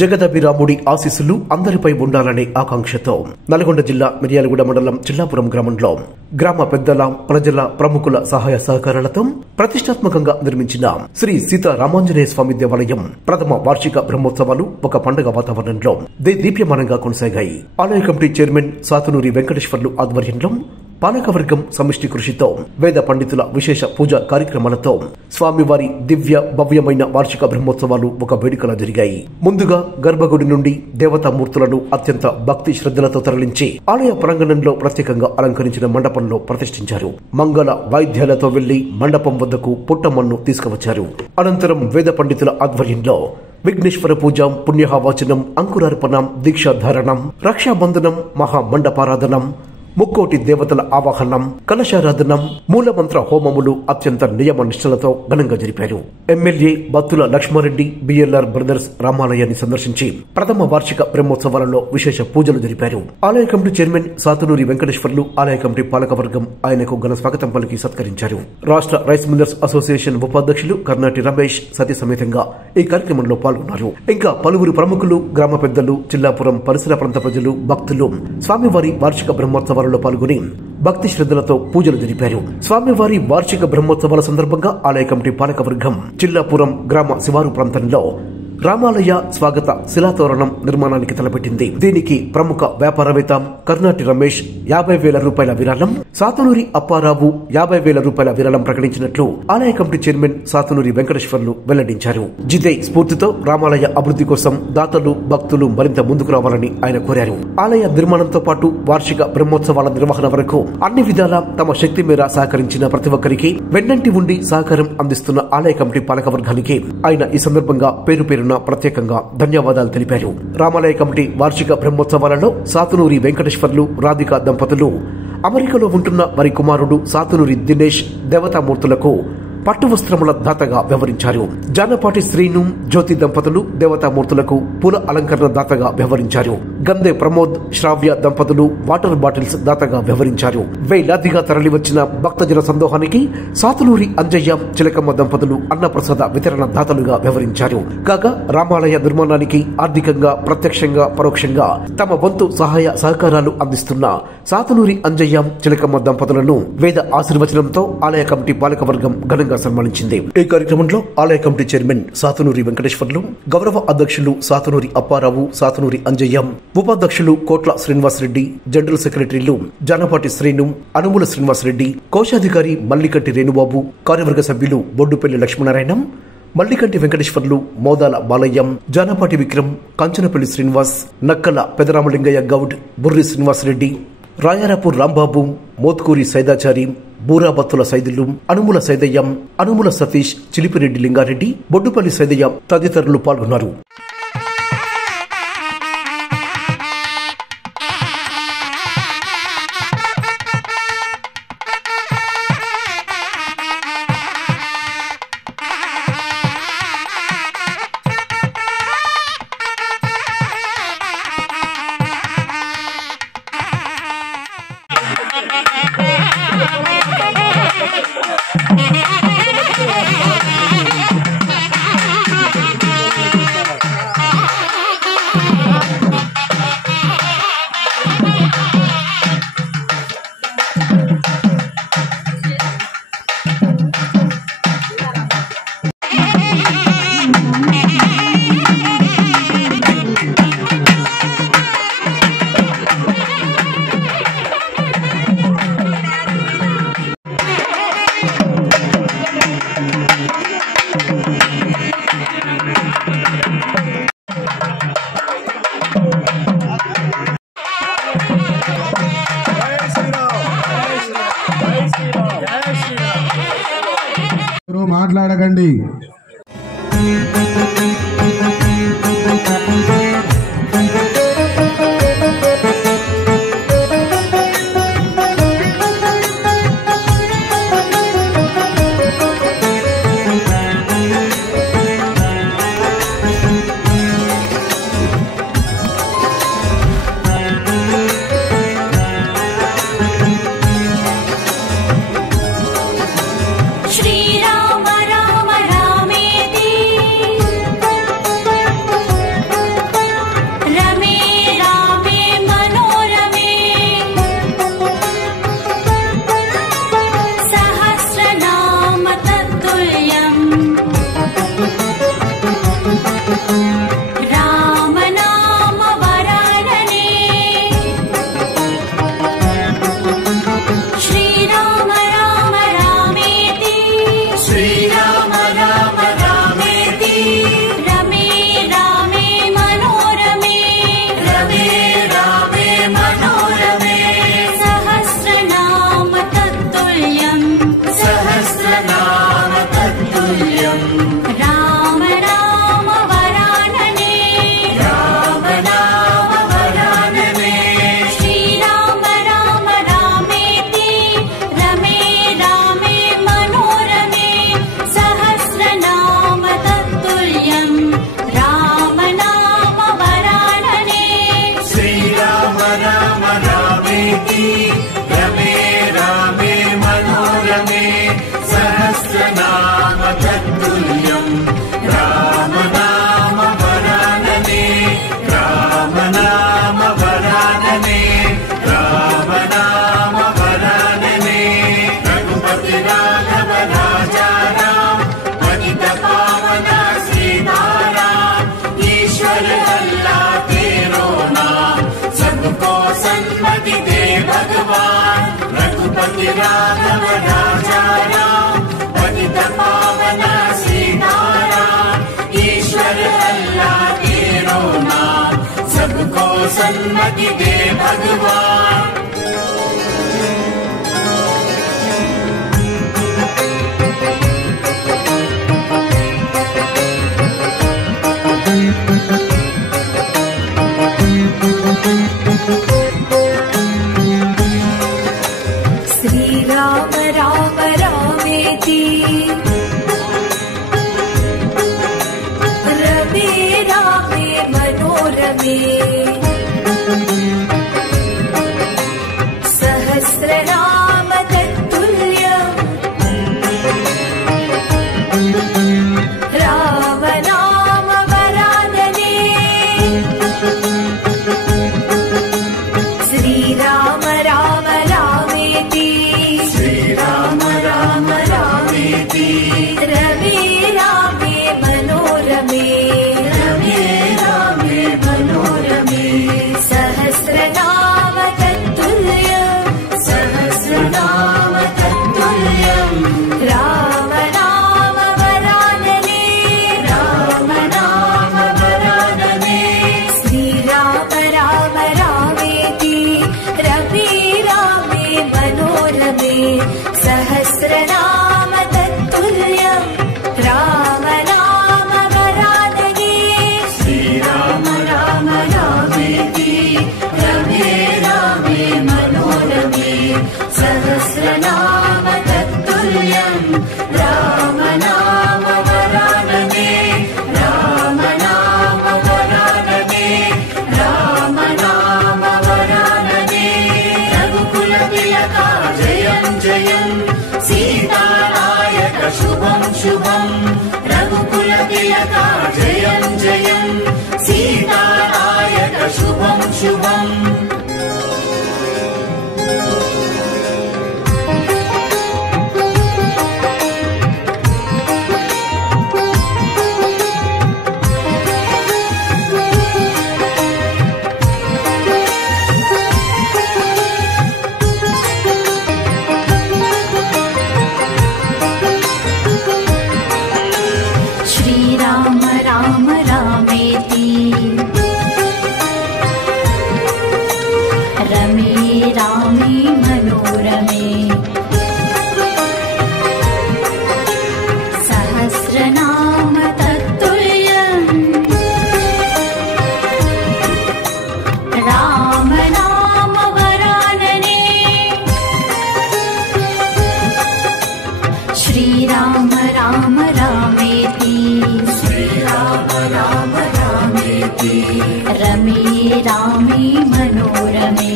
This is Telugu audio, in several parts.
జగదభిరాముడి ఆశీస్సులు అందరిపై ఉండాలనే ఆకాంక్షతో నల్గొండ జిల్లా మిర్యాలగూడ మండలం చిల్లాపురం గ్రామంలో గ్రామ పెద్దల ప్రజల ప్రముఖుల సహాయ సహకారాలతో ప్రతిష్టాత్మకంగా నిర్మించిన శ్రీ సీతారామాంజనేయ స్వామి దేవాలయం ప్రథమ వార్షిక బ్రహ్మోత్సవాలు ఒక పండుగ వాతావరణంలో దీప్యమానంగా కొనసాగాయి. ఆలయ కమిటీ చైర్మన్ సాతునూరి వెంకటేశ్వర్లు ఆధ్వర్యంలో పాలకవర్గం సమిష్టి కృషితో వేద పండితుల విశేష పూజా కార్యక్రమాలతో స్వామివారి దివ్య భవ్యమైన వార్షిక బ్రహ్మోత్సవాలు ఒక వేడుకలా జరిగాయి. ముందుగా గర్భగుడి నుండి దేవతామూర్తులను అత్యంత భక్తి శ్రద్ధలతో తరలించి ఆలయ ప్రాంగణంలో ప్రత్యేకంగా అలంకరించిన మండపంలో ప్రతిష్ఠించారు. మంగళ వాయిద్యాలతో వెళ్లి మండపం వద్దకు పుట్టమన్ను తీసుకువచ్చారు. అనంతరం వేద పండితుల ఆధ్వర్యంలో విఘ్నేశ్వర పూజ, పుణ్యహావాచనం, అంకురార్పణం, దీక్షాధారణం, రక్షాబంధనం, మహామండపారాధనం, ముక్కోటి దేవతల ఆవాహనం, కలశారాధనం, మూలమంత్ర హోమములు అత్యంత నియమ నిష్టలతో ఘనంగా జరిపారు. MLA Battula Lakshma Reddy BLR brothers రామాలయాన్ని సందర్శించి ప్రథమ వార్షిక బ్రహ్మోత్సవాలలో విశేష పూజలు జరిపారు. ఆలయ కమిటీ చైర్మన్ సాతునూరి వెంకటేశ్వర్లు, ఆలయ కమిటీ పాలకవర్గం ఆయనకు ఘన స్వాగతం పలికి సత్కరించారు. రాష్ట్ర రైస్ మిల్లర్స్ అసోసియేషన్ ఉపాధ్యక్షులు కర్నాటి రమేష్ సతీ సమేతంగా ఈ కార్యక్రమంలో పాల్గొన్నారు. ఇంకా పలువురు ప్రముఖులు, గ్రామ పెద్దలు, చిల్లాపురం పరిసర ప్రాంత ప్రజలు, భక్తులు స్వామివారి వార్షిక బ్రహ్మోత్సవాలలో పాల్గొని భక్తి శ్రద్ధలతో పూజలు జరిపారు. స్వామివారి వార్షిక బ్రహ్మోత్సవాల సందర్భంగా ఆలయ కమిటీ పాలకవర్గం చిల్లాపురం గ్రామ శివారు ప్రాంతంలో రామాలయ స్వాగత శిలాతోరణం నిర్మాణానికి తలపెట్టింది. దీనికి ప్రముఖ వ్యాపారవేత్త కర్నాటి రమేష్ 50,000 రూపాయల విరాళం, సాతునూరి అప్పారావు 50,000 రూపాయల విరాళం ప్రకటించినట్లు ఆలయ కమిటీ చైర్మన్ సాతునూరి వెంకటేశ్వర్లు వెల్లడించారు. జిదే స్ఫూర్తితో రామాలయ అభివృద్ధి కోసం దాతలు, భక్తులు మరింత ముందుకు రావాలని ఆయన కోరారు. ఆలయ నిర్మాణంతో పాటు వార్షిక బ్రహ్మోత్సవాల నిర్వహణ వరకు అన్ని విధాలా తమ శక్తి మేర సహకరించిన ప్రతి ఒక్కరికి వెన్నంటి ఉండి సహకారం అందిస్తున్న ఆలయ కమిటీ పాలకవర్గానికి ఆయన ఈ సందర్భంగా పేరు పేరున ప్రత్యేకంగా ధన్యవాదాలు తెలిపారు. రామాలయ కమిటీ వార్షిక బ్రహ్మోత్సవాలలో సాతునూరి వెంకటేశ్వర్లు, రాధిక దంపతులు అమెరికాలో ఉంటున్న వారి కుమారుడు సాతునూరి దినేష్ దేవతామూర్తులకు పట్టు వస్త్రముల దాతగా వ్యవహరించారు. జానపాటి శ్రీను, జ్యోతి దంపతులు దేవతామూర్తులకు పూల అలంకరణ దాతగా వ్యవహరించారు. గందే ప్రమోద్, శ్రావ్య దంపతులు వాటర్ బాటిల్స్ దాతగా వ్యవహరించారు. వేలాదిగా తరలివచ్చిన భక్తజన సందోహానికి సాతునూరి అంజయ్య, చిలకమ్మ దంపతులు అన్నప్రసాద వితరణ దాతలుగా వ్యవహరించారు. కాగా రామాలయ నిర్మాణానికి ఆర్థికంగా, ప్రత్యక్షంగా, పరోక్షంగా తమ వంతు సహాయ సహకారాలు అందిస్తున్న సాతునూరి అంజయ్య, చిలకమ్మ దంపతులను వేద ఆశీర్వచనంతో ఆలయ కమిటీ పాలకవర్గం ఘనంగా సన్మానించింది. ఈ కార్యక్రమంలో ఆలయ కమిటీ చైర్మన్ సాతునూరి వెంకటేశ్వర్లు, గౌరవ అధ్యక్షులు సాతునూరి అప్పారావు, సాతునూరి అంజయ్య, ఉపాధ్యక్షులు కోట్ల శ్రీనివాసరెడ్డి, జనరల్ సెక్రటరీలు జానపాటి శ్రీను, అనుముల శ్రీనివాసరెడ్డి, కోశాధికారి మల్లికంటి రేణుబాబు, కార్యవర్గ సభ్యులు బొడ్డుపల్లి లక్ష్మీనారాయణం, మల్లికంటి వెంకటేశ్వర్లు, మోదాల బాలయ్యం, జానపాటి విక్రమ్, కంచనపల్లి శ్రీనివాస్, నక్కల పెదరామలింగయ్య గౌడ్, బుర్రి శ్రీనివాసరెడ్డి, రాయారపు రాంబాబు, మోత్కూరి సైదాచారి, బూరాబత్తుల సైదులు, అనుముల సైదయ్యం, అనుముల సతీష్, చిలిపిరెడ్డి లింగారెడ్డి, బొడ్డుపల్లి సైదయ్య తదితరులు పాల్గొన్నారు. మాట్లాడకండి. శ్రీరామ రామ రామేతి पति राघव राजा राम, पतित पावन सीताराम, ईश्वर अल्लाह तेरो नाम, सबको सन्मति दे भगवान। श्री राम राम रामेति रमे रामे मनोरमे, सहस्रनाम तत्तुल्यम् राम नाम वरानने। श्री राम राम रामेति रमे रामे मनोरमे, सहस्रनाम तत्तुल्यम् राम नाम वरानने। श्री राम राम रामेति रमे रामे मनोरमे, सहस्रनाम तत्तुल्यम् राम नाम वरानने। श्री राम राम रामेति रमे रामे मनोरमे, सहस्रनाम तत्तुल्यम् राम नाम वरानने। रघुकुल तिलका जयं जयं, सीतानायक शुभं शुभं, रघुकुल तिलका जयं जयं, सीतानायक शुभं शुभम्। श्री राम राम रामेति रमे रामे मनोरमे, सहस्रनाम तत्तुल्यम् राम नाम वरानने। श्री राम राम रामेति रमे रामे मनोरमे,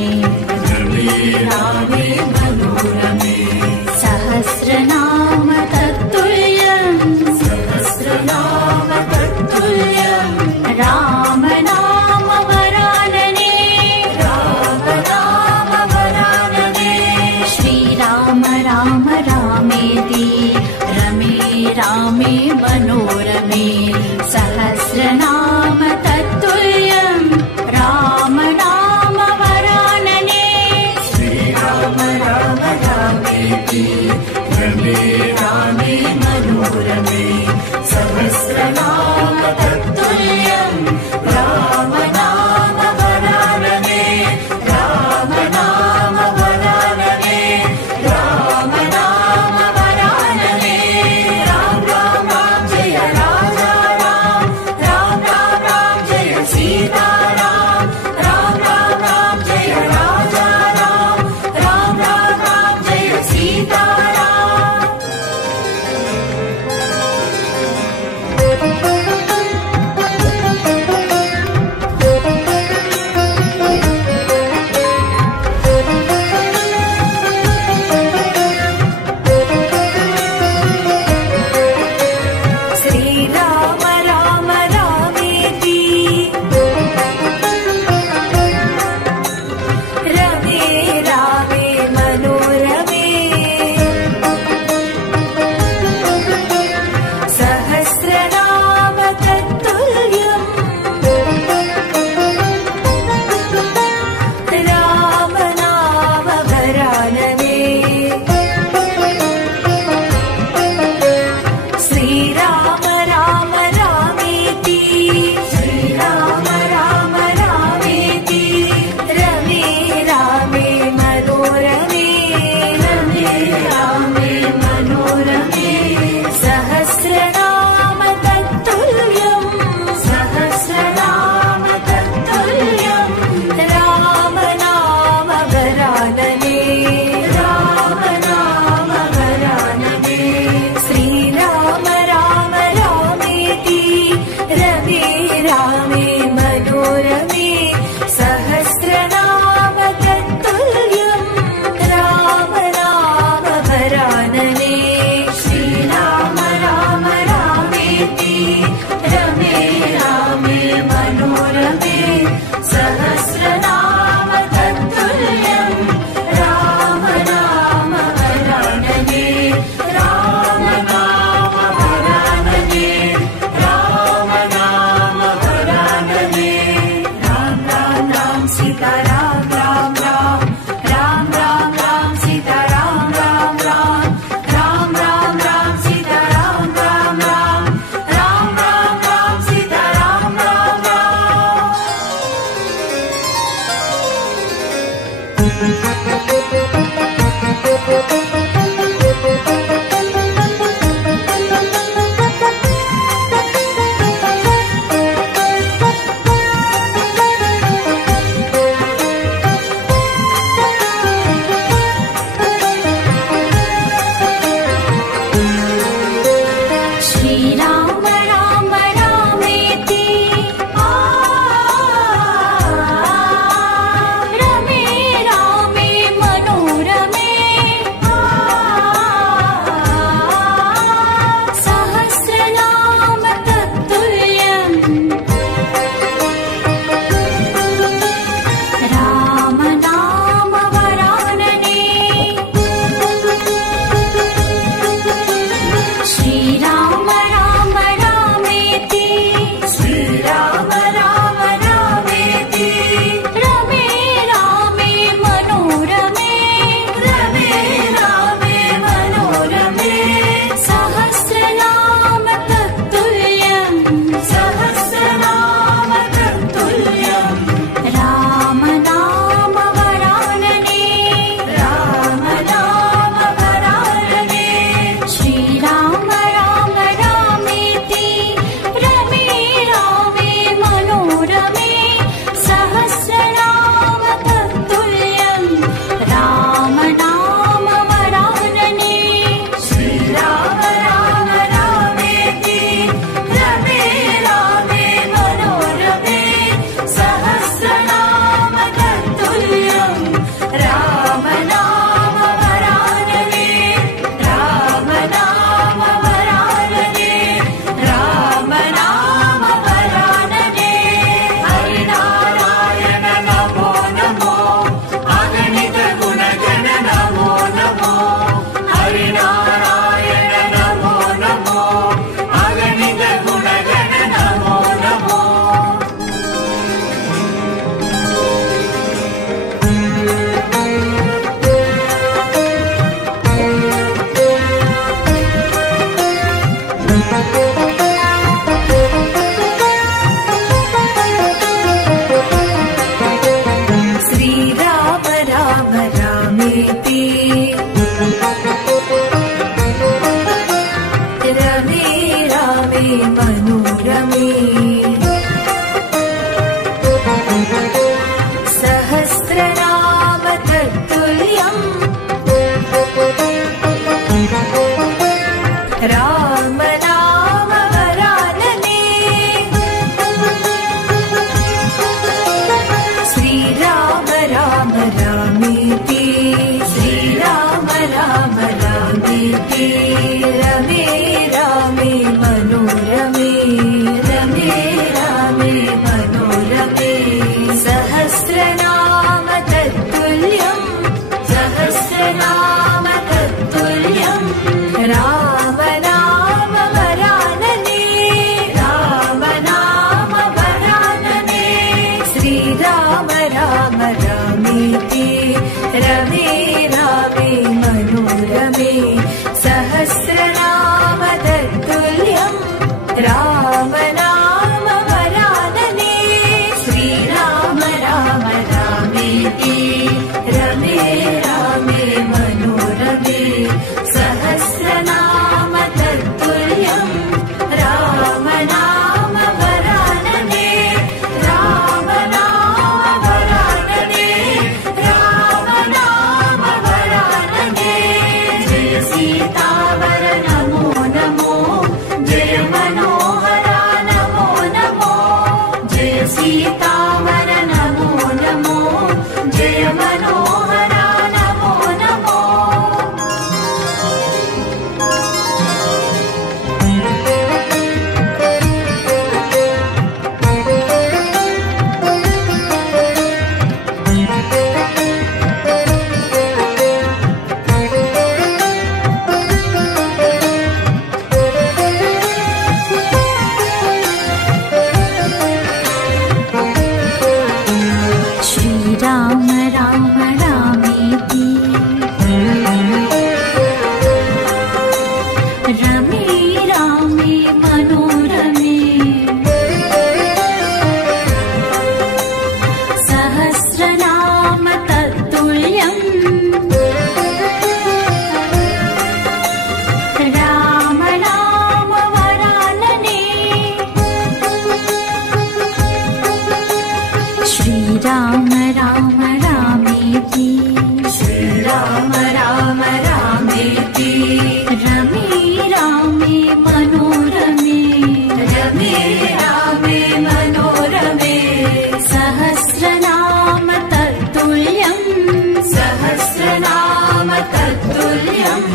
तत्तुल्यम्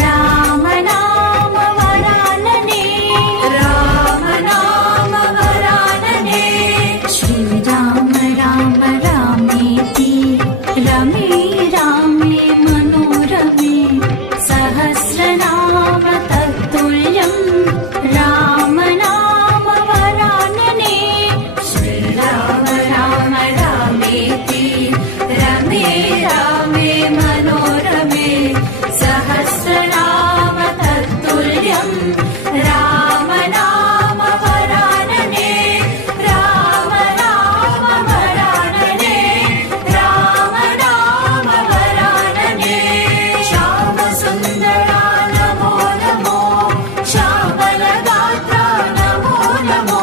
राम नाम वरानने राम नाम वरानने श्रीराम राम रामेति रमे रामे मनोरमे सहस्रनाम तत्तुल्यम् राम नाम वरानने श्रीराम राम रामेति रमे रामे मनोरमे सहस्रनाम तत्तुल्यम् राम नाम वरानने राम नाम वरानने राम नाम वरानने श्याम सुन्दरा नमो नमो श्यामलगात्रा नमो नमो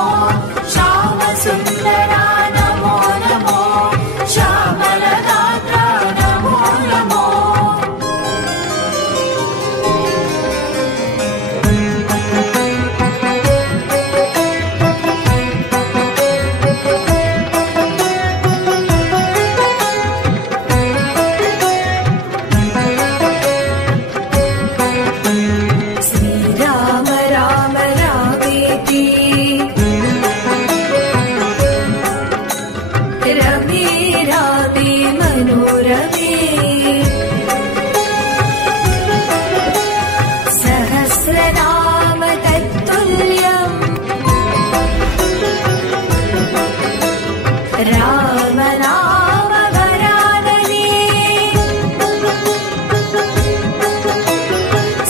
श्याम सुन्दरा नमो नमो श्यामलगात्रा नमो नमो श्रीराम राम रामेति रमे रामे मनोरमे सहस्रनाम तत्तुल्यम् राम नाम वरानने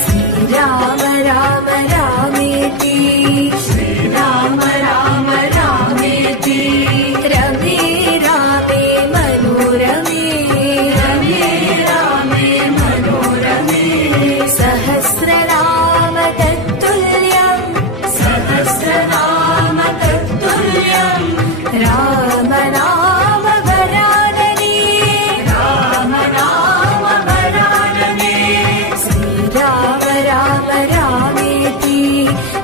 श्रीराम राम रामेति श्रीराम राम रामेति रमे रामे मनोरमे रमे रामे मनोरमे सहस्रनाम तत्तुल्यम् सहस्रनाम तत्तुल्यम् राम नाम वरानने राम नाम वरानने श्रीराम राम रामेति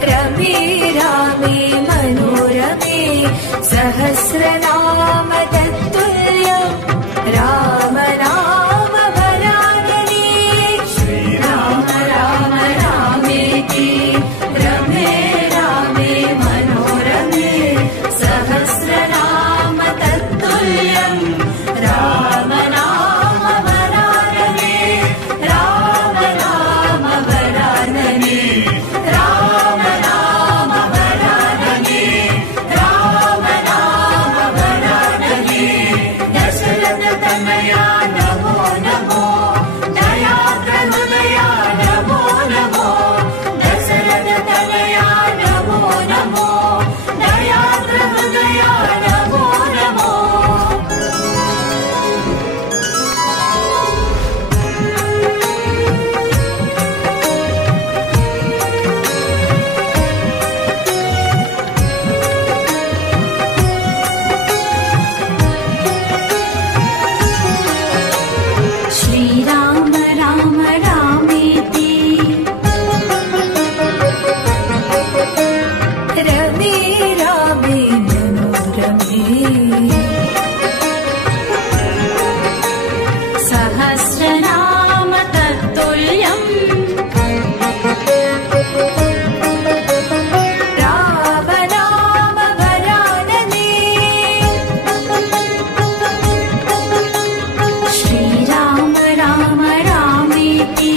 रमे रामे मनोरमे सहस्रनाम तत्तुल्यम् राम नाम वरानने श्रीराम राम रामेति रमे रामे मनोरमे सहस्रनाम तत्तुल्यम् राम नाम वरानने राम नाम वरानने राम नाम वरानने राम नाम वरानने दशरथ तनया नमो नमो दयाद्र हृदया नमो नमो दशरथ तनया नमो नमो दयाद्र हृदया नमो नमो श्रीराम राम रामेति रमे रामे मनोरमे सहस्रनाम तत्तुल्यम् राम नाम वरानने श्रीराम राम रामेति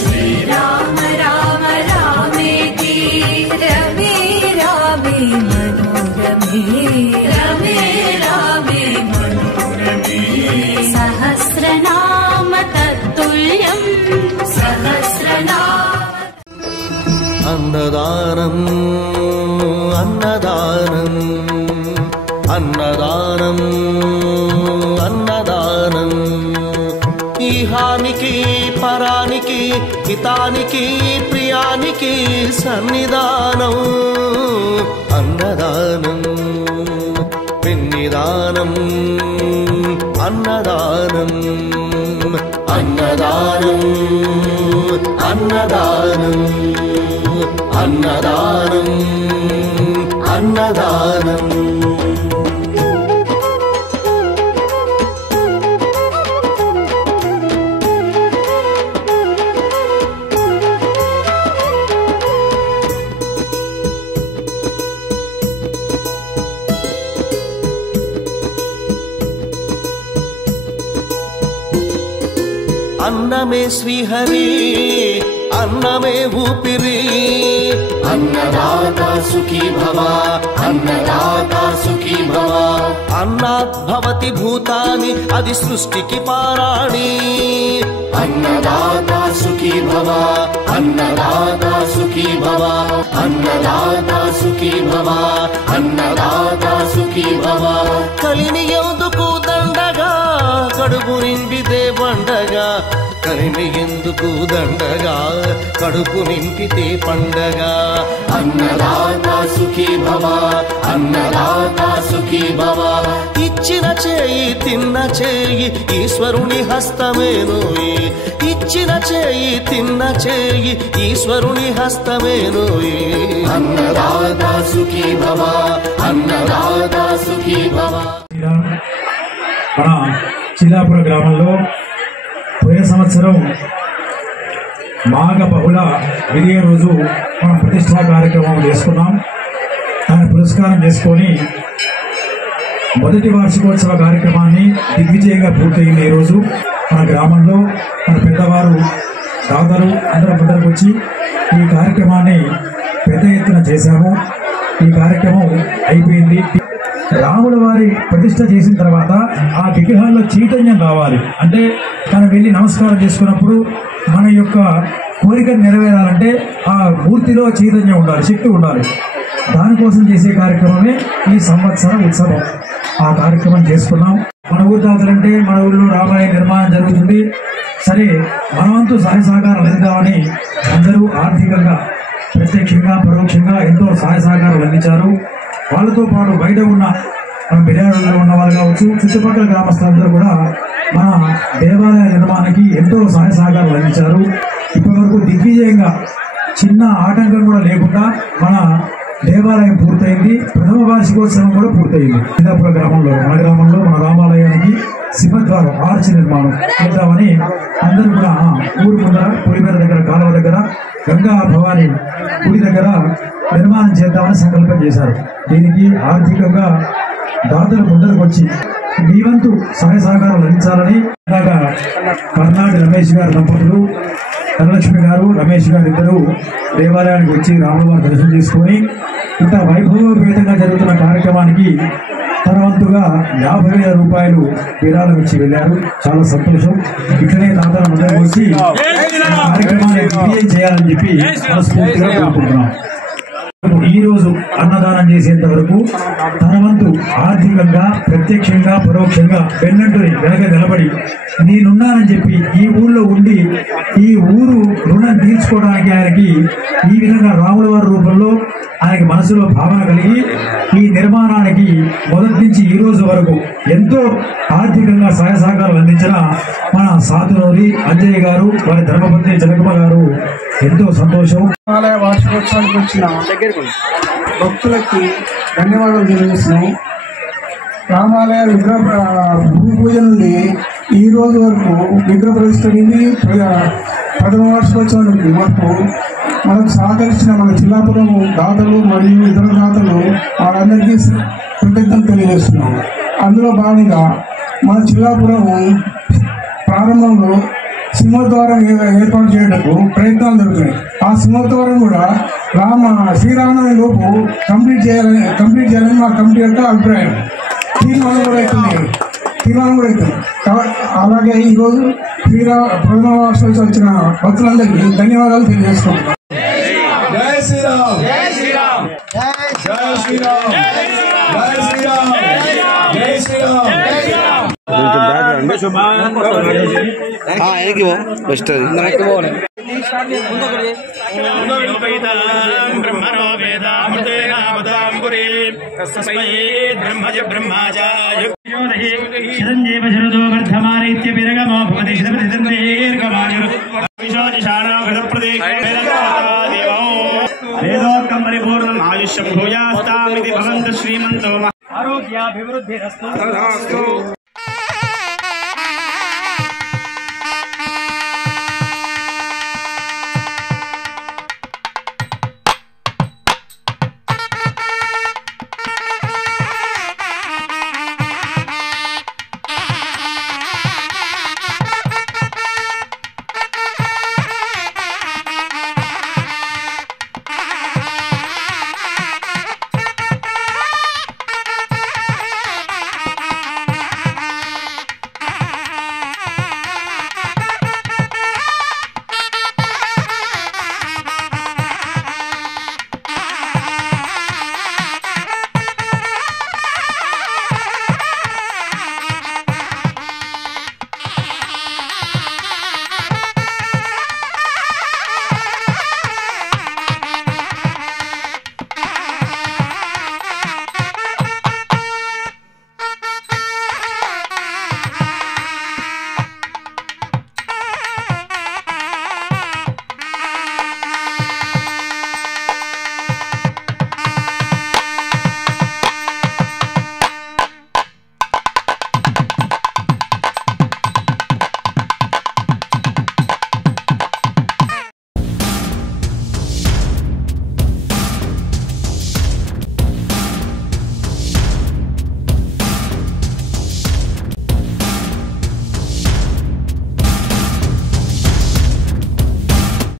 श्रीराम राम रामेति रमे रामे मनोरमे रमे रामे मनोरमे सहस्रनाम तत्तुल्यम् सहस्रनाम अन्नदानम् अन्नदानम् अन्नदानम् अन्नदानम् इहानिकी परानिकी हितानिकी प्रियानिकी सन्निधानम् अन्नदानम् पिन्निदानम् अन्नदानम् अन्नदानम् अन्नदानम् अन्नदानम् अन्नदानम् అన్నమే శ్రీహరి అన్నమే ఊపిరి అన్నదాత సుఖీ భవ అన్నదాత సుఖీ భవ అన్నాత్ భవతి భూతాని అది సృష్టికి పారాణి అన్నదాత సుఖీ భవ అన్నదాత సుఖీ భవ అన్నదాత సుఖీ భవ అన్నదాత సుఖీ భవ కలిని ఎందుకు దండగా కడుపు నింపితే పండగ కలిని ఎందుకు దండగా కడుపు నింపితే పండగ అన్నదాత సుఖీ భవ అన్నదాత సుఖీ భవ ఇచ్చిన చేయి తిన్న చేయి ఈశ్వరుని హస్తమేనోయి ఇచ్చిన చేయి తిన్న చేయి ఈశ్వరుని హస్తమేనోయి అన్నదాత సుఖీ భవ అన్నదాత సుఖీ భవ మన చిల్లాపురం గ్రామంలో పోయిన సంవత్సరం మాఘ బహుళ విజయ రోజు మనం ప్రతిష్టా కార్యక్రమం చేసుకున్నాం. దాన్ని పురస్కారం చేసుకొని మొదటి వార్షికోత్సవ కార్యక్రమాన్ని దిగ్విజయంగా పూర్తయింది. ఈరోజు మన గ్రామంలో మన పెద్దవారు దాదాపు అందరం ముందరకు వచ్చి ఈ కార్యక్రమాన్ని పెద్ద ఎత్తున చేశాము. ఈ కార్యక్రమం అయిపోయింది. రాముల వారి ప్రతిష్ట చేసిన తర్వాత ఆ విగ్రహాల్లో చైతన్యం రావాలి. అంటే మనం వెళ్ళి నమస్కారం చేసుకున్నప్పుడు మన యొక్క కోరికను నెరవేరాలంటే ఆ మూర్తిలో చైతన్యం ఉండాలి, శక్తి ఉండాలి. దానికోసం చేసే కార్యక్రమమే ఈ సంవత్సర ఉత్సవం. ఆ కార్యక్రమం చేసుకున్నాం. మన ఊరు దాతలంటే మన ఊళ్ళో రామాలయ నిర్మాణం జరుగుతుంది. సరే, మనవంతు సహాయ సహకారం అందిద్దామని అందరూ ఆర్థికంగా ప్రత్యక్షంగా పరోక్షంగా ఎంతో సహాయ సహకారం అందించారు. వాళ్ళతో పాటు బయట ఉన్న మన బిర్యానీలో ఉన్న వాళ్ళు కావచ్చు, చుట్టుపక్కల గ్రామస్తులందరూ కూడా మన దేవాలయ నిర్మాణానికి ఎంతో సహాయ సహకారం అందించారు. ఇప్పటివరకు దిగ్విజయంగా చిన్న ఆటంకం కూడా లేకుండా మన దేవాలయం పూర్తయింది. ప్రథమ వార్షికోత్సవం కూడా పూర్తయింది. సీతాపుర గ్రామంలో మన రామాలయానికి సింహద్వారం ఆర్చి నిర్మాణం చేద్దామని అందరూ కూడా ఊరు ముందర పులిమేర దగ్గర కాలువ దగ్గర గంగా భవాని గుడి దగ్గర నిర్మాణం చేద్దామని సంకల్పం చేశారు. దీనికి ఆర్థికంగా దాతలు ముందరకు వచ్చి మీ వంతు సహాయ సహకారాలు అందించాలని ఇలాగా కర్ణాటి రమేష్ గారు దంపతులు, ధనలక్ష్మి గారు, రమేష్ గారు ఇద్దరు దేవాలయానికి వచ్చి రాముల వారి దర్శనం చేసుకొని ఇంత వైభవపేతంగా జరుగుతున్న కార్యక్రమానికి తన వంతుగా 50,000 రూపాయలు విరాళం ఇచ్చి వెళ్ళారు. చాలా సంతోషం. ఇట్లనే దాతలు ముందరకు వచ్చి కార్యక్రమాన్ని విజయం చేయాలని చెప్పి మనస్ఫూర్తిగా కోరుకుంటున్నాం. ఈ రోజు అన్నదానం చేసేంత వరకు తన వంతు ఆర్థికంగా ప్రత్యక్షంగా పరోక్షంగా వెన్నంటూరి వెనక నిలబడి నేనున్నానని చెప్పి ఈ ఊళ్ళో ఉండి ఈ ఊరు రుణం తీర్చుకోవడానికి ఆయనకి ఈ విధంగా రాముల వారి రూపంలో ఆయనకి మనసులో భావన కలిగి ఈ నిర్మాణానికి మొదటి నుంచి ఈ రోజు వరకు ఎంతో ఆర్థికంగా సహాయ సహకారాలు అందించిన మన సాధునూరి అంజయ్య గారు, వారి ధర్మపత్ని జనకుమ గారు ఎంతో సంతోషం. రామాలయ వార్షికోత్సవానికి వచ్చిన భక్తులకి ధన్యవాదాలు తెలియజేస్తున్నాం. రామాలయ విగ్రహ భూమి పూజ నుండి ఈ రోజు వరకు విగ్రహ ప్రతిష్టమైంది. ప్రథమ వార్షికోత్సవానికి వరకు మనకు సహకరించిన మన చిల్లాపురం దాతలు మరియు ఇతర దాతలు వాళ్ళందరికీ కృతజ్ఞతలు తెలియజేస్తున్నాం. అందులో భాగంగా మన చిల్లాపురం ప్రారంభంలో సింహద్వారం ఏర్పాటు చేయడానికి ప్రయత్నాలు జరుగుతున్నాయి. ఆ సింహద్వారం కూడా శ్రీరామనవమి లోపు కంప్లీట్ చేయాలని మా కమిటీ యొక్క అభిప్రాయం. తీర్మానం కూడా అవుతుంది. అలాగే ఈరోజు ప్రథమ వార్షికోత్సవం వచ్చిన భక్తులందరికీ ధన్యవాదాలు తెలియజేస్తున్నాం. జై శ్రీరామ్, జై శ్రీరామ్, జై శ్రీరామ్, జై శ్రీరామ్, జై శ్రీరామ్, జై శ్రీరామ్. చిరంజీవ శరదో వర్ధమానైత్య విరగమో భవతి వేదోక్తం పరిపూర్ణం ఆయుష్యం భూయాస్తామితి భవంతు శ్రీమంతో ఆరోగ్యాభివృద్ధిరస్తు.